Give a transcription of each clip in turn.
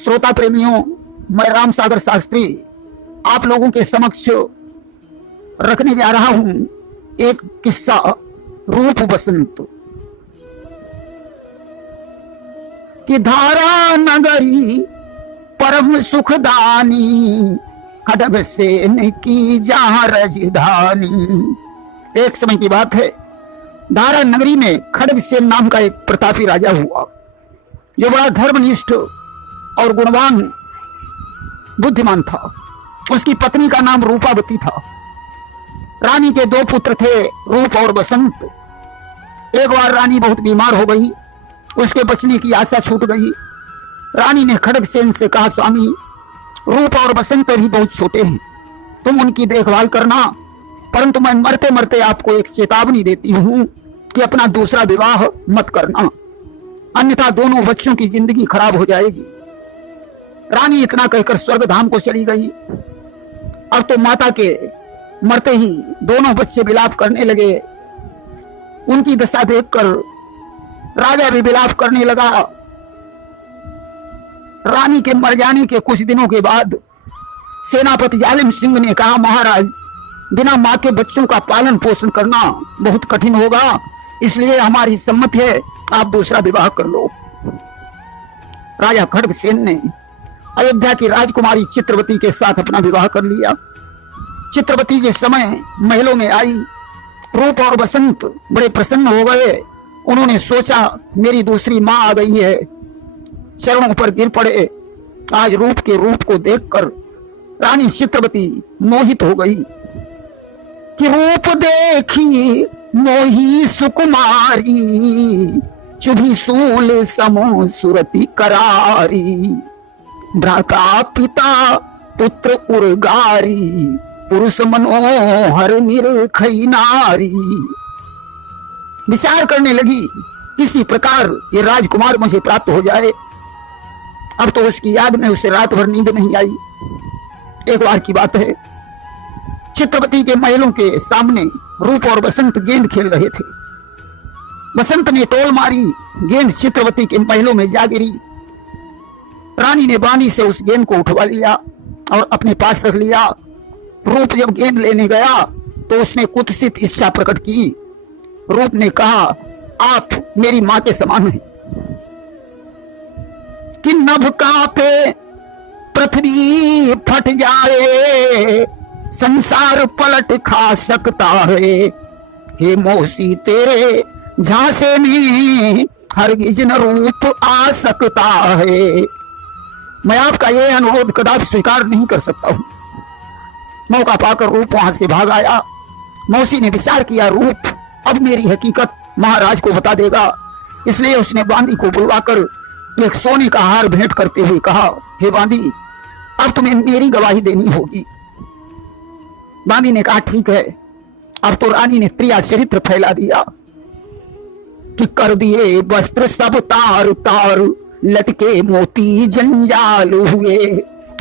श्रोता प्रेमियों, मैं राम सागर शास्त्री आप लोगों के समक्ष रखने जा रहा हूं एक किस्सा रूप बसंत कि धारा नगरी परम सुखदानी खड्ग सेन की जहां राजधानी। एक समय की बात है, धारा नगरी में खड्ग सेन नाम का एक प्रतापी राजा हुआ जो बड़ा धर्मनिष्ठ और गुणवान बुद्धिमान था। उसकी पत्नी का नाम रूपावती था। रानी के दो पुत्र थे, रूप और बसंत। एक बार रानी बहुत बीमार हो गई, उसके बचने की आशा छूट गई। रानी ने खड्ग सेन से कहा, स्वामी, रूप और बसंत भी बहुत छोटे हैं, तुम उनकी देखभाल करना, परंतु मैं मरते मरते आपको एक चेतावनी देती हूं कि अपना दूसरा विवाह मत करना, अन्यथा दोनों बच्चों की जिंदगी खराब हो जाएगी। रानी इतना कहकर स्वर्ग धाम को चली गई। अब तो माता के मरते ही दोनों बच्चे विलाप करने लगे। उनकी दशा देखकर राजा भी विलाप करने लगा। रानी के मर जाने के कुछ दिनों के बाद सेनापति जालिम सिंह ने कहा, महाराज, बिना मां के बच्चों का पालन पोषण करना बहुत कठिन होगा, इसलिए हमारी सम्मति है, आप दूसरा विवाह कर लो। राजा खड्ग सेन ने अयोध्या की राजकुमारी चित्रवती के साथ अपना विवाह कर लिया। चित्रवती के समय महलों में आई। रूप और बसंत बड़े प्रसन्न हो गए। उन्होंने सोचा, मेरी दूसरी मां आ गई है। चरणों पर गिर पड़े। आज रूप के रूप को देखकर रानी चित्रवती मोहित हो गई कि रूप देखी मोही सुकुमारी, चुभी सूल समो सुरति करारी, भ्राता पिता पुत्र उर्गारी, पुरुष मनोहर निरखई नारी। विचार करने लगी, किसी प्रकार ये राजकुमार मुझे प्राप्त हो जाए। अब तो उसकी याद में उसे रात भर नींद नहीं आई। एक बार की बात है, चित्रवती के महलों के सामने रूप और बसंत गेंद खेल रहे थे। बसंत ने टोल मारी, गेंद चित्रवती के महलों में जा गिरी। रानी ने बानी से उस गेंद को उठवा लिया और अपने पास रख लिया। रूप जब गेंद लेने गया तो उसने कुत्सित इच्छा प्रकट की। रूप ने कहा, आप मेरी मां के समान हैं कि नभ कांपे पृथ्वी फट जाए, संसार पलट खा सकता है, हे मौसी तेरे झांसे में हरगिज न रूप आ सकता है। मैं आपका यह अनुरोध कदापि स्वीकार नहीं कर सकता हूं। मौका पाकर रूप वहां से भाग आया। मौसी ने विचार किया, रूप अब मेरी हकीकत महाराज को बता देगा, इसलिए उसने बांदी को बुलवाकर एक सोने का हार भेंट करते हुए कहा, हे बांदी, अब तुम्हें मेरी गवाही देनी होगी। बांदी ने कहा, ठीक है। अब तो रानी ने त्रिया चरित्र फैला दिया कि कर दिए वस्त्र सब तार तार, लटके मोती जंजाल हुए,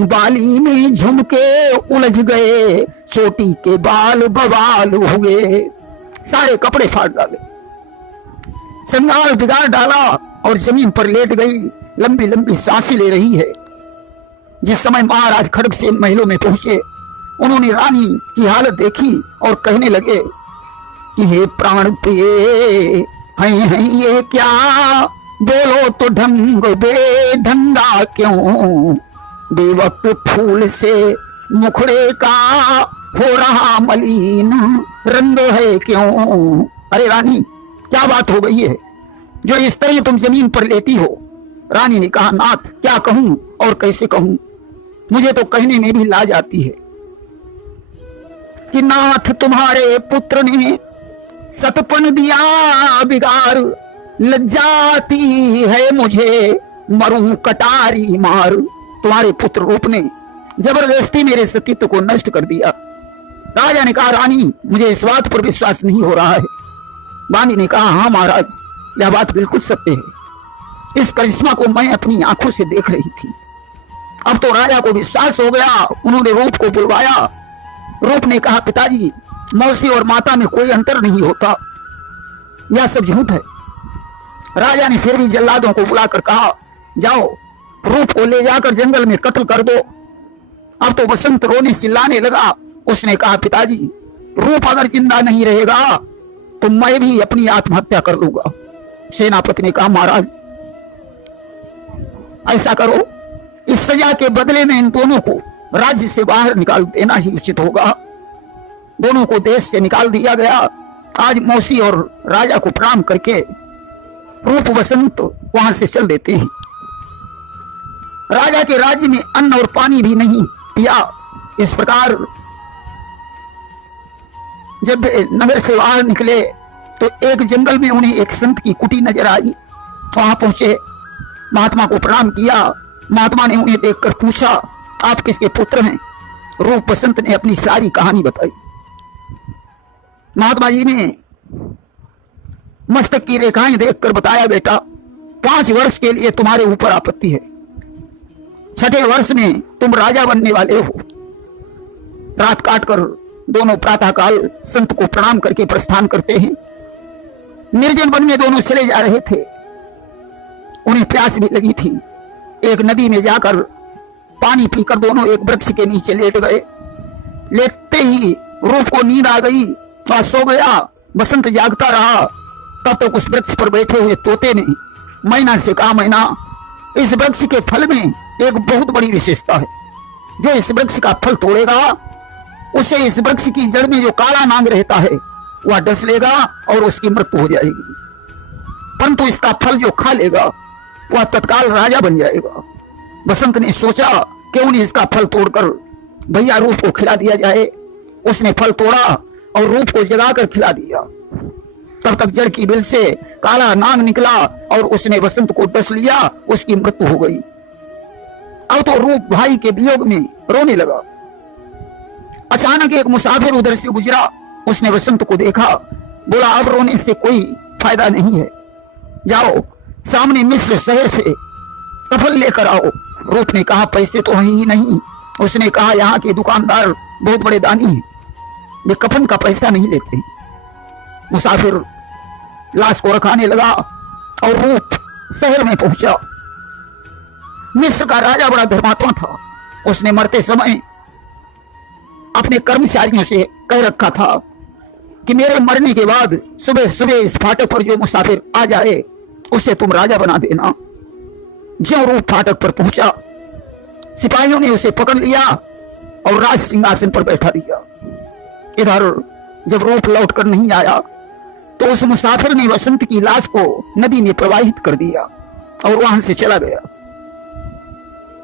बाली में झुमके उलझ गए, चोटी के बाल बवाल हुए। सारे कपड़े फाड़ डाले, श्रृंगार बिगाड़ डाला और जमीन पर लेट गई। लंबी लंबी सांसें ले रही है। जिस समय महाराज खड्ग सेन महलों में पहुंचे, उन्होंने रानी की हालत देखी और कहने लगे कि हे प्राण प्रिय, हैं ये क्या, बोलो तो ढंग बेढंगा क्यों, बेवक्त फूल से मुखड़े का हो रहा मलिन रंग है क्यों। अरे रानी, क्या बात हो गई है जो इस तरह तुम जमीन पर लेटी हो। रानी ने कहा, नाथ, क्या कहूं और कैसे कहूं, मुझे तो कहने में भी लाज आती है कि नाथ तुम्हारे पुत्र ने सतपन दिया बिगाड़, लज्जाती है मुझे मरूं कटारी मार। तुम्हारे पुत्र रूप ने जबरदस्ती मेरे सतीत्व को नष्ट कर दिया। राजा ने कहा, रानी, मुझे इस बात पर विश्वास नहीं हो रहा है। बानी ने कहा, हाँ महाराज, यह बात बिल्कुल सत्य है। इस करिश्मा को मैं अपनी आंखों से देख रही थी। अब तो राजा को विश्वास हो गया। उन्होंने रूप को बुलवाया। रूप ने कहा, पिताजी, मौसी और माता में कोई अंतर नहीं होता, यह सब झूठ है। राजा ने फिर भी जल्लादों को बुलाकर कहा, जाओ रूप को ले जाकर जंगल में कत्ल कर दो। अब तो बसंत रोने चिल्लाने लगा। उसने कहा, पिताजी, रूप अगर जिंदा नहीं रहेगा तो मैं भी अपनी आत्महत्या कर लूंगा। सेनापति ने कहा, महाराज ऐसा करो, इस सजा के बदले में इन दोनों को राज्य से बाहर निकाल देना ही उचित होगा। दोनों को देश से निकाल दिया गया। आज मौसी और राजा को प्रणाम करके रूप बसंत वहां से चल देते हैं। राजा के राज्य में अन्न और पानी भी नहीं पिया। इस प्रकार जब नगर से बाहर निकले तो एक जंगल में उन्हें एक संत की कुटी नजर आई। वहां पहुंचे, महात्मा को प्रणाम किया। महात्मा ने उन्हें देखकर पूछा, आप किसके पुत्र हैं? रूप बसंत ने अपनी सारी कहानी बताई। महात्मा जी ने मस्तक की रेखाएं देखकर बताया, बेटा 5 वर्ष के लिए तुम्हारे ऊपर आपत्ति है। 6ठे वर्ष में तुम राजा बनने वाले हो। रात काटकर दोनों प्रातःकाल संत को प्रणाम करके प्रस्थान करते हैं। निर्जन वन में दोनों चले जा रहे थे। उन्हें प्यास भी लगी थी। एक नदी में जाकर पानी पीकर दोनों एक वृक्ष के नीचे लेट गए। लेटते ही रूप को नींद आ गई और सो गया। बसंत जागता रहा। तब तक उस वृक्ष पर बैठे हुए तोते ने मैना से कहा, मैना, इस वृक्ष के फल में एक बहुत बड़ी विशेषता है। जो इस वृक्ष का फल तोड़ेगा उसे इस वृक्ष की जड़ में जो काला नाग रहता है वह डस लेगा और उसकी मृत्यु हो जाएगी। परंतु इसका फल जो खा लेगा वह तत्काल राजा बन जाएगा। बसंत ने सोचा क्यों नहीं इसका फल तोड़कर भैया रूप को खिला दिया जाए। उसने फल तोड़ा और रूप को जगाकर खिला दिया। तब तक जड़ की बिल से काला नाग निकला और उसने बसंत को डस लिया। उसकी मृत्यु हो गई। अब तो रूप भाई के वियोग में रोने लगा। अचानक एक मुसाफिर उधर से गुजरा। उसने बसंत को देखा, बोला, अब रोने से कोई फायदा नहीं है। जाओ सामने मिस्र शहर से कफन लेकर आओ। रूप ने कहा, पैसे तो हैं ही नहीं। उसने कहा, यहाँ के दुकानदार बहुत बड़े दानी हैं, वे कफन का पैसा नहीं लेते। मुसाफिर लाश को रखाने लगा और रूप शहर में पहुंचा। मिस्र का राजा बड़ा धर्मात्मा था। उसने मरते समय अपने कर्मचारियों से कह रखा था कि मेरे मरने के बाद सुबह सुबह इस फाटक पर जो मुसाफिर आ जाए उसे तुम राजा बना देना। ज्यों रूप फाटक पर पहुंचा, सिपाहियों ने उसे पकड़ लिया और राज सिंहासन पर बैठा दिया। इधर जब रूप लौट कर नहीं आया तो उस मुसाफिर ने बसंत की लाश को नदी में प्रवाहित कर दिया और वहां से चला गया।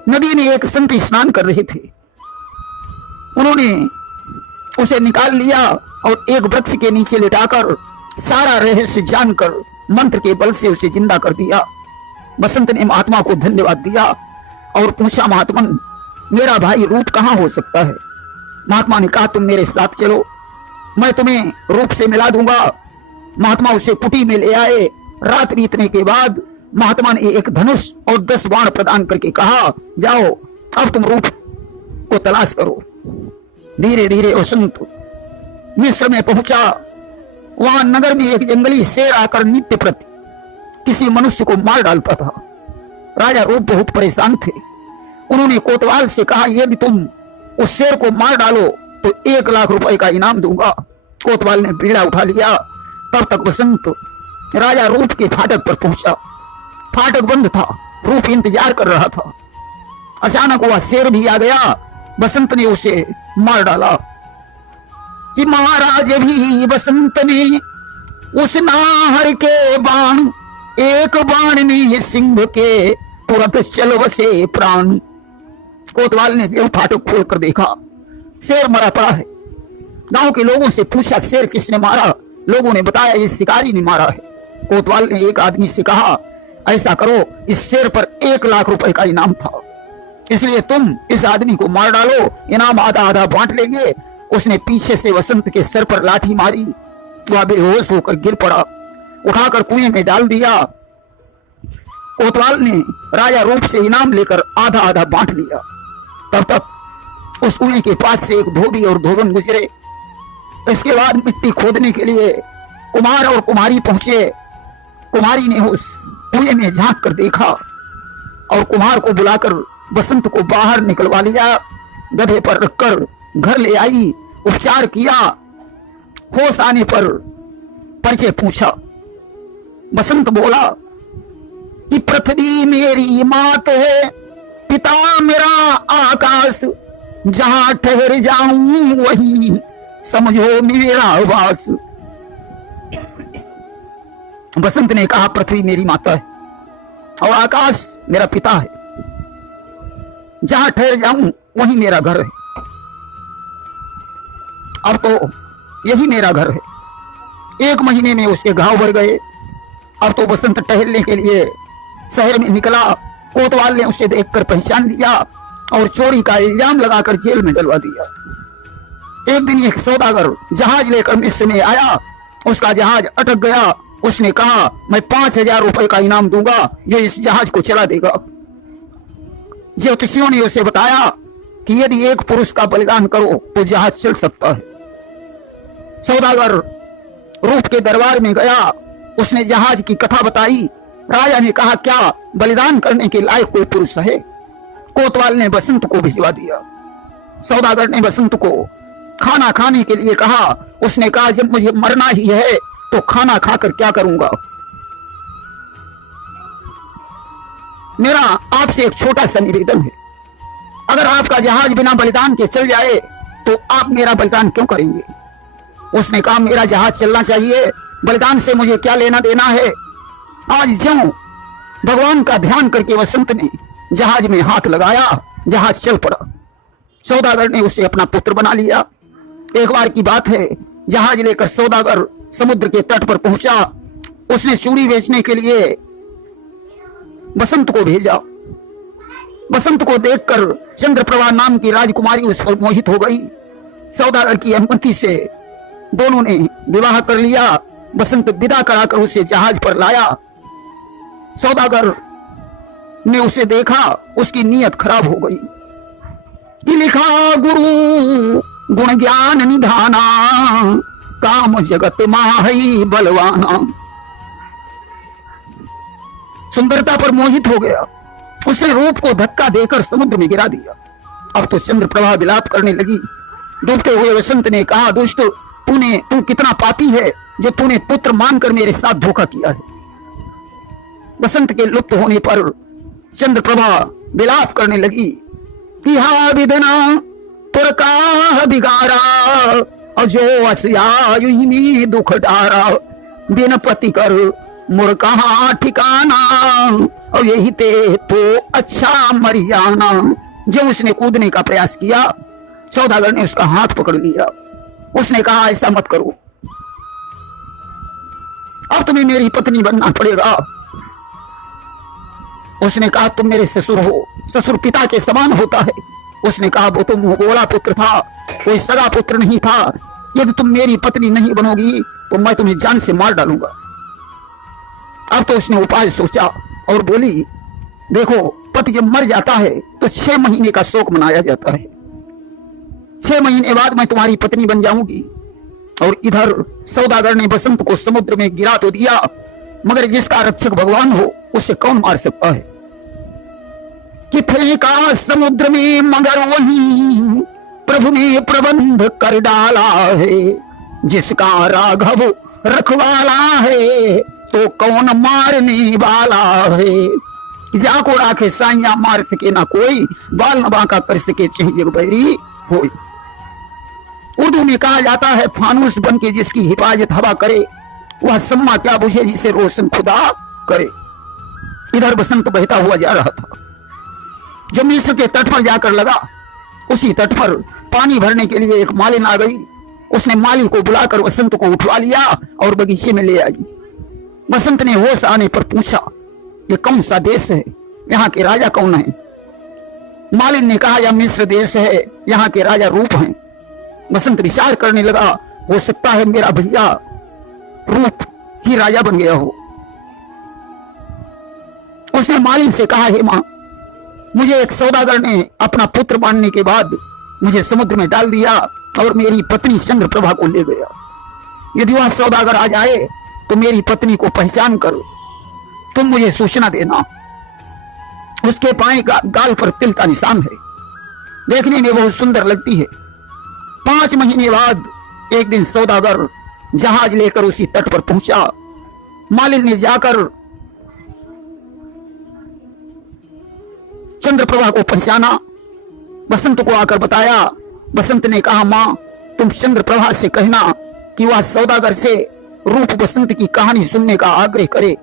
नदी में एक संत स्नान कर रहे थे। उन्होंने उसे निकाल लिया और एक वृक्ष के नीचे लिटाकर सारा रहस्य जानकर मंत्र के बल से उसे जिंदा कर दिया। बसंत ने महात्मा को धन्यवाद दिया और पूछा, महात्मन, मेरा भाई रूप कहाँ हो सकता है? महात्मा ने कहा, तुम मेरे साथ चलो, मैं तुम्हें रूप से मिला दूंगा। महात्मा उसे कुटी में ले आए। रात बीतने के बाद महात्मा ने एक धनुष और 10 बाण प्रदान करके कहा, जाओ अब तुम रूप को तलाश करो। धीरे धीरे बसंत मिस्र में पहुंचा। वहां नगर में एक जंगली शेर आकर नित्य प्रति किसी मनुष्य को मार डालता था। राजा रूप बहुत परेशान थे। उन्होंने कोतवाल से कहा, यदि तुम उस शेर को मार डालो तो 1 लाख रुपए का इनाम दूंगा। कोतवाल ने बीड़ा उठा लिया। तब तक बसंत राजा रूप के फाटक पर पहुंचा। फाटक बंद था। रूप इंतजार कर रहा था। अचानक वह शेर भी आ गया। बसंत ने उसे मार डाला कि महाराज भी बसंत ने उस नाहर के बाण, एक बाण ने सिंह के तुरंत चल बसे प्राण। कोतवाल ने जब फाटक खोलकर देखा, शेर मरा पड़ा है। गांव के लोगों से पूछा, शेर किसने मारा? लोगों ने बताया, ये शिकारी ने मारा है। कोतवाल ने एक आदमी से कहा, ऐसा करो, इस शेर पर 1 लाख रुपए का इनाम था, इसलिए तुम इस आदमी को मार डालो, इनाम आधा आधा बांट लेंगे। उसने पीछे से बसंत के सर पर लाठी मारी। वह बेहोश होकर गिर पड़ा। उठाकर कुएं में डाल दिया। कोतवाल ने राजा रूप से इनाम लेकर आधा आधा बांट लिया। तब तक उस कुएं के पास से एक धोबी और धोबन गुजरे। इसके बाद मिट्टी खोदने के लिए कुमार और कुमारी पहुंचे। कुमारी ने उस कुएं में झांक कर देखा और कुम्हार को बुलाकर बसंत को बाहर निकलवा लिया, गधे पर रखकर घर ले आई, उपचार किया। होश आने पर परिचय पूछा। बसंत बोला कि पृथ्वी मेरी मात है, पिता मेरा आकाश, जहां ठहर जाऊं वही समझो मेरा वास। बसंत ने कहा पृथ्वी मेरी माता है और आकाश मेरा पिता है, जहां ठहर जाऊं वही मेरा घर है। अब तो यही मेरा घर है। 1 महीने में उसके घाव भर गए। अब तो बसंत टहलने के लिए शहर में निकला। कोतवाल ने उसे देखकर पहचान लिया और चोरी का इल्जाम लगाकर जेल में डलवा दिया। एक दिन एक सौदागर जहाज लेकर मिस्र में आया। उसका जहाज अटक गया। उसने कहा मैं 5,000 रुपए का इनाम दूंगा जो इस जहाज को चला देगा। ज्योतिषियों ने उसे बताया कि यदि एक पुरुष का बलिदान करो तो जहाज चल सकता है। सौदागर रूप के दरबार में गया। उसने जहाज की कथा बताई। राजा ने कहा क्या बलिदान करने के लायक कोई पुरुष है? कोतवाल ने बसंत को भिजवा दिया। सौदागर ने बसंत को खाना खाने के लिए कहा। उसने कहा जब मुझे मरना ही है तो खाना खाकर क्या करूंगा? मेरा आपसे एक छोटा सा निवेदन है, अगर आपका जहाज बिना बलिदान के चल जाए तो आप मेरा बलिदान क्यों करेंगे? उसने कहा मेरा जहाज चलना चाहिए, बलिदान से मुझे क्या लेना देना है। आज ज्यों भगवान का ध्यान करके बसंत ने जहाज में हाथ लगाया, जहाज चल पड़ा। सौदागर ने उसे अपना पुत्र बना लिया। एक बार की बात है, जहाज लेकर सौदागर समुद्र के तट पर पहुंचा। उसने चूड़ी बेचने के लिए बसंत को भेजा। बसंत को देखकर चंद्रप्रभा नाम की राजकुमारी उस पर मोहित हो गई। सौदागर की अनुमति से दोनों ने विवाह कर लिया। बसंत विदा कराकर उसे जहाज पर लाया। सौदागर ने उसे देखा, उसकी नीयत खराब हो गई। कि लिखा गुरु गुण ज्ञान निधाना, काम जगत माही बलवाना। सुंदरता पर मोहित हो गया। उसने रूप को धक्का देकर समुद्र में गिरा दिया। अब तो चंद्रप्रभा विलाप करने लगी। डूबते हुए बसंत ने कहा दुष्ट, तू कितना पापी है जो तूने पुत्र मानकर मेरे साथ धोखा किया है। बसंत के लुप्त होने पर चंद्रप्रभा विलाप करने लगी। इहा विधना पुरका बिगारा, और जो असयायु में दुख डारा, बिन पति कर मुर कहाँ ठिकाना, और यही ते तो अच्छा मर जाना। जब उसने कूदने का प्रयास किया, सौदागर ने उसका हाथ पकड़ लिया। उसने कहा ऐसा मत करो, अब तुम्हें मेरी पत्नी बनना पड़ेगा। उसने कहा तुम मेरे ससुर हो, ससुर पिता के समान होता है। उसने कहा वो तो मुंहबोला पुत्र था, कोई सगा पुत्र नहीं था। यदि तुम मेरी पत्नी नहीं बनोगी तो मैं तुम्हें जान से मार डालूंगा। अब तो उसने उपाय सोचा और बोली देखो, पति जब मर जाता है तो 6 महीने का शोक मनाया जाता है। 6 महीने बाद मैं तुम्हारी पत्नी बन जाऊंगी। और इधर सौदागर ने बसंत को समुद्र में गिरा तो दिया, मगर जिसका रक्षक भगवान हो उसे कौन मार सकता है। कि फेंका समुद्र में मगर वही प्रभु ने प्रबंध कर डाला है। जिसका राघव रखवाला है तो कौन मारने वाला है। जाको राखे साइया मार सके ना कोई, बाल न बांका कर सके चाहिए बैरी होई। उर्दू में कहा जाता है फानूस बन के जिसकी हिफाजत हवा करे, वह सम्मा क्या बुझे जिसे रोशन खुदा करे। इधर बसंत बहता हुआ जा रहा था। जब मिस्र के तट पर जाकर लगा, उसी तट पर पानी भरने के लिए एक मालिन आ गई। उसने मालिन को बुलाकर बसंत को उठवा लिया और बगीचे में ले आई। बसंत ने होश आने पर पूछा ये कौन सा देश है, यहाँ के राजा कौन है? मालिन ने कहा यह मिस्र देश है, यहाँ के राजा रूप हैं। बसंत विचार करने लगा, हो सकता है मेरा भैया रूप ही राजा बन गया हो। उसने मालिन से कहा हे मां, मुझे एक सौदागर ने अपना पुत्र मानने के बाद मुझे समुद्र में डाल दिया और मेरी पत्नी चंद्रप्रभा को ले गया। यदि वह सौदागर आ जाए तो मेरी पत्नी को पहचान कर तुम मुझे सूचना देना। उसके पाए गाल पर तिल का निशान है, देखने में बहुत सुंदर लगती है। 5 महीने बाद एक दिन सौदागर जहाज लेकर उसी तट पर पहुंचा। मालिन ने जाकर चंद्रप्रभा को पहचाना, बसंत को आकर बताया। बसंत ने कहा, मां तुम चंद्रप्रभा से कहना कि वह सौदागर से रूप बसंत की कहानी सुनने का आग्रह करे,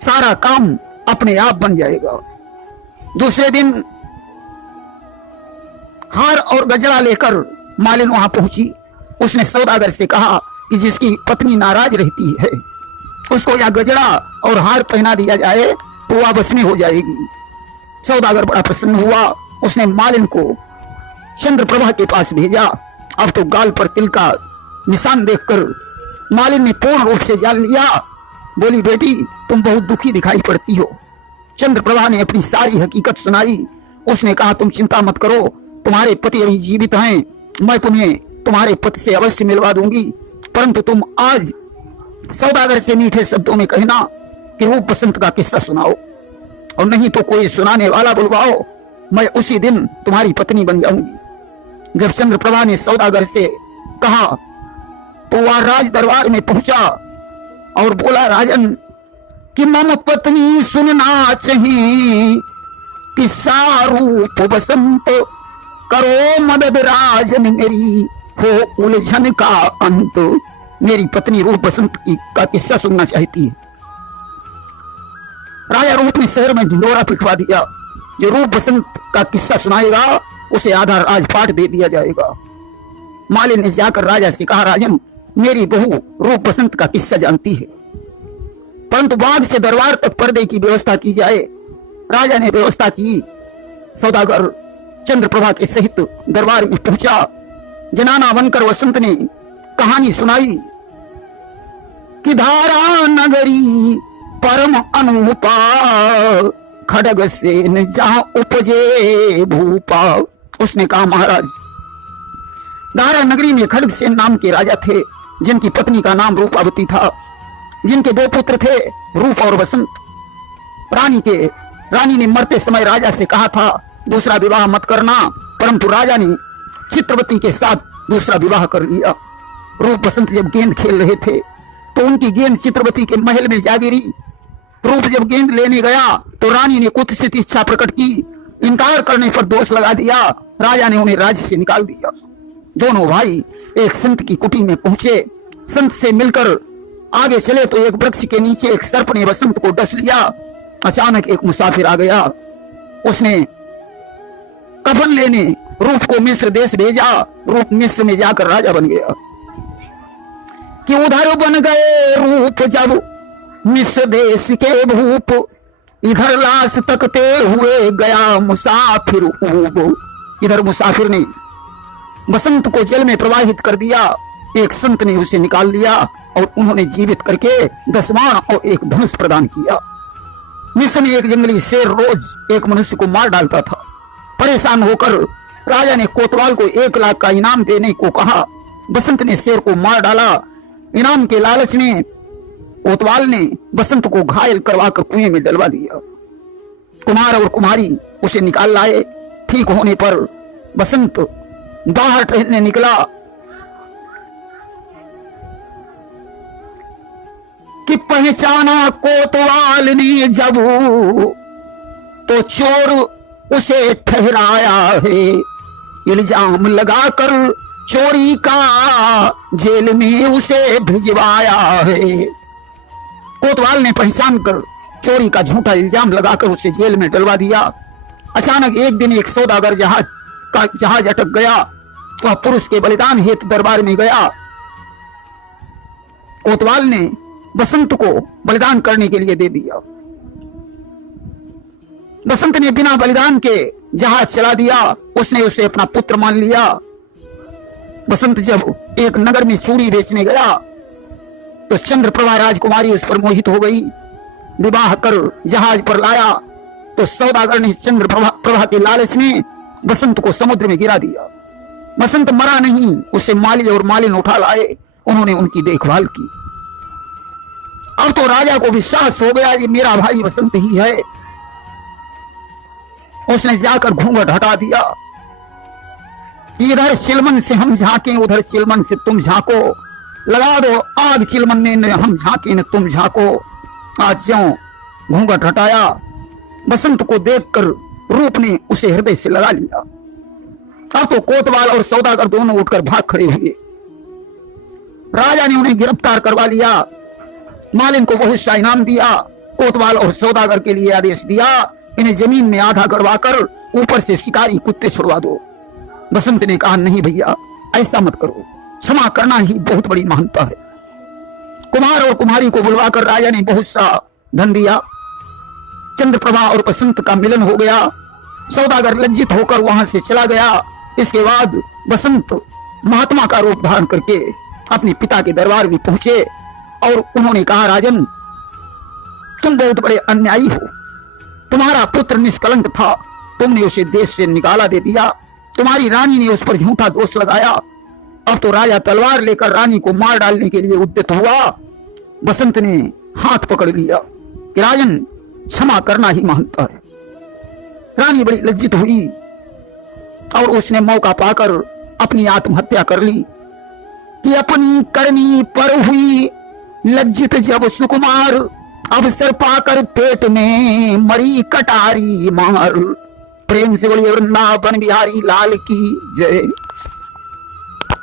सारा काम अपने आप बन जाएगा। दूसरे दिन हार और गजरा लेकर मालिन वहां पहुंची। उसने सौदागर से कहा कि जिसकी पत्नी नाराज रहती है उसको यह गजरा और हार पहना दिया जाए तो वह बस में हो जाएगी। सौदागर बड़ा प्रसन्न हुआ। उसने मालिन को चंद्रप्रभा के पास भेजा। अब तो गाल पर तिल का निशान देखकर मालिन ने पूर्ण रूप से जान लिया। बोली, बेटी तुम बहुत दुखी दिखाई पड़ती हो। चंद्रप्रभा ने अपनी सारी हकीकत सुनाई। उसने कहा, तुम चिंता मत करो, तुम्हारे पति अभी जीवित हैं, मैं तुम्हें तुम्हारे पति से अवश्य मिलवा दूंगी, परंतु तुम आज सौदागर से मीठे शब्दों में कहना कि रूप बसंत का किस्सा सुनाओ, और नहीं तो कोई सुनाने वाला बुलवाओ, मैं उसी दिन तुम्हारी पत्नी बन जाऊंगी। जब चंद्रप्रभा ने सौदागर से कहा तो वह राज दरबार में पहुंचा और बोला, राजन कि मम पत्नी सुनना चाहिए किस्सा रूप बसंत, करो मदद राजन मेरी हो उलझन का अंत। मेरी पत्नी रूप बसंत का किस्सा सुनना चाहती है। राजा रूप ने शहर में ढिंडोरा पिटवा दिया। जो रूप बसंत का किस्सा सुनाएगा उसे आधा राजपाट दे दिया जाएगा। मालिन ने जाकर राजा से कहा, राजन मेरी बहू रूप बसंत का किस्सा जानती है, परंतु बाग से दरबार तक पर्दे की व्यवस्था की जाए। राजा ने व्यवस्था की। सौदागर चंद्रप्रभा के सहित दरबार में पहुंचा। जनाना बनकर वसंत ने कहानी सुनाई कि धारा नगरी परम अनुपा, खड़ग सेन जहां उपजे भूपा। उसने कहा, महाराज धारा नगरी में खड़ग सेन नाम के राजा थे, जिनकी पत्नी का नाम रूपावती था, जिनके 2 पुत्र थे, रूप और बसंत। रानी ने मरते समय राजा से कहा था दूसरा विवाह मत करना, परंतु राजा ने चित्रवती के साथ दूसरा विवाह कर लिया। रूप बसंत जब गेंद खेल रहे थे तो उनकी गेंद चित्रवती के महल में जा गिरी। रूप जब गेंद लेने गया तो रानी ने कुत्सित इच्छा प्रकट की। इनकार करने पर दोष लगा दिया। राजा ने उन्हें राज्य से निकाल दिया। दोनों भाई एक संत की कुटी में पहुंचे। संत से मिलकर आगे चले तो एक वृक्ष के नीचे एक सर्प ने बसंत को डस लिया। अचानक एक मुसाफिर आ गया। उसने कफन लेने रूप को मिस्र देश भेजा। रूप मिस्र में जाकर राजा बन गया। कि उधर बन गए रूप जब मिस्र देश के भूप, इधर लाश तकते हुए गया मुसाफिर ऊब। इधर मुसाफिर ने बसंत को जल में प्रवाहित कर दिया। एक संत ने उसे निकाल लिया और उन्होंने जीवित करके 10 बाण और एक धनुष प्रदान किया। मिस्र में एक जंगली शेर रोज एक मनुष्य को मार डालता था। परेशान होकर राजा ने कोतवाल को 1 लाख का इनाम देने को कहा। बसंत ने शेर को मार डाला। इनाम के लालच में कोतवाल ने बसंत को घायल करवाकर कुएं में डलवा दिया। कुमार और कुमारी उसे निकाल लाए। ठीक होने पर बसंत बाहर टहलने निकला कि पहचाना कोतवाल ने जब तो चोर उसे ठहराया है। इल्जाम लगाकर चोरी का जेल में उसे भिजवाया है। कोतवाल ने पहचान कर चोरी का झूठा इल्जाम लगाकर उसे जेल में डलवा दिया। अचानक एक दिन एक सौदागर जहाज अटक गया। वह पुरुष के बलिदान हेतु दरबार में गया। कोतवाल ने बसंत को बलिदान करने के लिए दे दिया। बसंत ने बिना बलिदान के जहाज चला दिया। उसने उसे अपना पुत्र मान लिया। बसंत जब एक नगर में चूड़ी बेचने गया तो चंद्रप्रभा राजकुमारी उस पर मोहित हो गई। विवाह कर जहाज पर लाया तो सौदागर ने चंद्रप्रभा के लालच में बसंत को समुद्र में गिरा दिया। बसंत मरा नहीं, उसे माली और मालिन उठा लाए। उन्होंने उनकी देखभाल की। अब तो राजा को विश्वास हो गया कि मेरा भाई बसंत ही है। उसने जाकर घूंघट हटा दिया। इधर चिलमन से हम झांके, उधर चिलमन से तुम झांको, लगा दो आग चिलमन में, हम झांके न तुम झांको। आज ज्यों घूंघट हटाया, बसंत को देखकर रूप ने उसे हृदय से लगा लिया। अब तो कोतवाल और सौदागर दोनों उठकर भाग खड़े हुए। राजा ने उन्हें गिरफ्तार करवा लिया, मालिन को बहुत सा इनाम दिया, कोतवाल और सौदागर के लिए आदेश दिया, इन्हें जमीन में आधा गड़वाकर ऊपर से शिकारी कुत्ते छुड़वा दो। बसंत ने कहा, नहीं भैया, ऐसा मत करो, क्षमा करना ही बहुत बड़ी महानता है। कुमार और कुमारी को बुलवाकर राजा ने बहुत सा धन दिया। चंद्रप्रभा और बसंत का मिलन हो गया। सौदागर लज्जित होकर वहां से चला गया। इसके बाद बसंत महात्मा का रूप धारण करके अपने पिता के दरबार में पहुंचे और उन्होंने कहा, राजन, तुम बहुत बड़े अन्यायी हो। तुम्हारा पुत्र निष्कलंक था, तुमने उसे देश से निकाला दे दिया। तुम्हारी रानी ने उस पर झूठा दोष लगाया। अब तो राजा तलवार लेकर रानी को मार डालने के लिए उद्यत हुआ। बसंत ने हाथ पकड़ लिया कि राजन, क्षमा करना ही महानता है। रानी बड़ी लज्जित हुई और उसने मौका पाकर अपनी आत्महत्या कर ली कि अपनी करनी पर हुई लज्जित जब सुकुमार, अवसर पाकर पेट में मरी कटारी मार। प्रेम से बोलिए वृंदावन बिहारी लाल की जय।